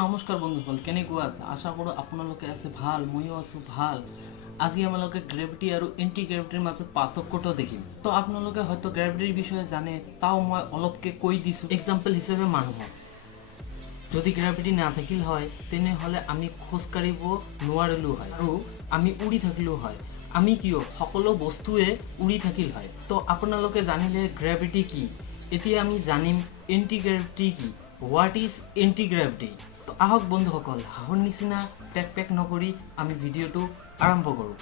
নমস্কাৰ বন্ধুসকল, কেনেকুৱা আছে? আশা কৰোঁ আপোনালোকে আছে ভাল, ময়ো আছোঁ ভাল। আজি আমালোকে গ্ৰেভিটি আৰু এণ্টি গ্ৰেভিটিৰ মাজত পাৰ্থক্যটো দেখিম। তো আপোনালোকে হয়তো গ্ৰেভিটিৰ বিষয়ে জানে, তাও মই অলপকৈ কৈ দিছোঁ। এক্সাম্পল হিচাপে মানুহক যদি গ্ৰেভিটি নাথাকিল হয় তেনেহ'লে আমি খোজকাঢ়িব নোৱাৰিলোঁ হয় আৰু আমি উৰি থাকিলোঁ হয়। আমি কিয় সকলো বস্তুৱে উৰি থাকিল হয়। তো আপোনালোকে জানিলে গ্ৰেভিটি কি। এতিয়া আমি জানিম এণ্টি গ্ৰেভিটি কি। What is anti gravity. তো আহক বন্ধুসকল, হাঁহৰ নিচিনা পেক পেক নকৰি আমি ভিডিঅ'টো আৰম্ভ কৰোঁ।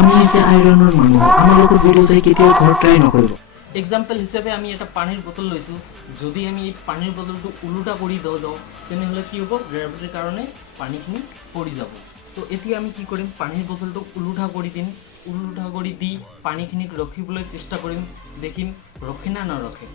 আমি হৈছে আইৰণৰ মানুহ, আমালোকৰ ভিডিঅ' চাই কেতিয়াও ঘৰত ট্ৰাই নকৰিব। এক্সাম্পল হিচাপে আমি এটা পানীৰ বটল লৈছোঁ। যদি আমি এই পানীৰ বটলটো ওলোটা কৰি যাওঁ তেনেহ'লে কি হ'ব? গ্ৰেভিটিৰ কাৰণে পানীখিনি পৰি যাব। তো এতিয়া আমি কি কৰিম? পানীৰ বটলটো ওলোটা কৰি দিম। ওলোটা কৰি দি পানীখিনিক ৰখিবলৈ চেষ্টা কৰিম, দেখিম ৰখে না নৰখে।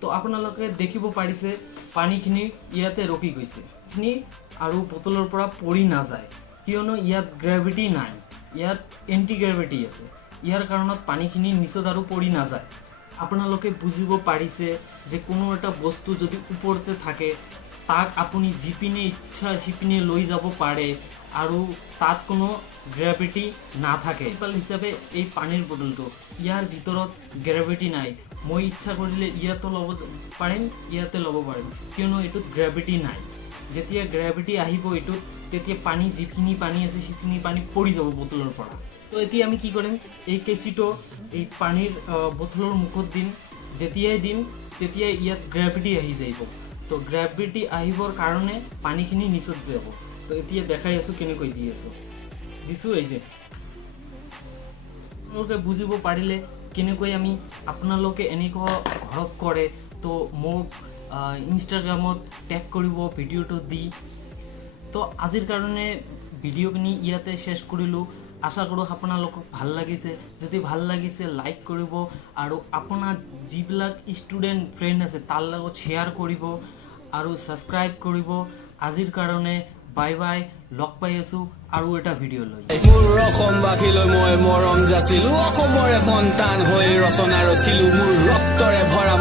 তো আপোনালোকে দেখিব পাৰিছে পানীখিনি ইয়াতে ৰখি গৈছে আৰু বটলৰ পৰা পৰি নাযায়, কিয়নো ইয়াত গ্ৰেভিটি নাই, ইয়াত এণ্টি গ্ৰেভিটি আছে। ইয়াৰ কাৰণত পানীখিনি নিচত আৰু পৰি নাযায়। আপোনালোকে বুজিব পাৰিছে যে কোনো এটা বস্তু যদি ওপৰতে থাকে তাক আপুনি যিপিনে ইচ্ছা সিপিনে লৈ যাব পাৰে আৰু তাত কোনো গ্ৰেভিটি নাথাকে। এক্সাম্পল হিচাপে এই পানীৰ বটলটো, ইয়াৰ ভিতৰত গ্ৰেভিটি নাই। মই ইচ্ছা কৰিলে ইয়াতো ল'ব পাৰিম, ইয়াতে ল'ব পাৰিম, কিয়নো এইটোত গ্ৰেভিটি নাই। যেতিয়া গ্ৰেভিটি আহিব এইটোত, তেতিয়া পানী যিখিনি পানী আছে সেইখিনি পানী পৰি যাব বটলৰ পৰা। তো এতিয়া আমি কি কৰিম? এই কেঁচিটো এই পানীৰ বটলৰ মুখত দিম। যেতিয়াই দিম তেতিয়াই ইয়াত গ্ৰেভিটি আহি যাব। তো গ্ৰেভিটি আহিবৰ কাৰণে পানীখিনি নিচত যাব। তো এতিয়া দেখাই আছোঁ কেনেকৈ দি আছোঁ, দিছোঁ। এই যে আপোনালোকে বুজিব পাৰিলে কেনেকৈ আমি আপোনালোকে এনেকুৱা ঘৰত কৰে তো মোক ইনষ্টাগ্ৰামত টেগ কৰিব ভিডিঅ'টো দি। তো আজিৰ কাৰণে ভিডিঅ'খিনি ইয়াতে শেষ কৰিলোঁ। আশা কৰোঁ আপোনালোকক ভাল লাগিছে। যদি ভাল লাগিছে লাইক কৰিব আৰু আপোনাৰ যিবিলাক ষ্টুডেণ্ট ফ্ৰেণ্ড আছে তাৰ লগত শ্বেয়াৰ কৰিব আৰু ছাবস্ক্ৰাইব কৰিব। আজিৰ কাৰণে বাই বাই, লগ পাই আছোঁ আৰু এটা ভিডিঅ' লৈ। মোৰ অসমবাসীলৈ মই মৰম যাচিলো, অসমৰে সন্তান হৈ ৰচনা ৰচিলো, মোৰ ৰক্তৰে ভৰা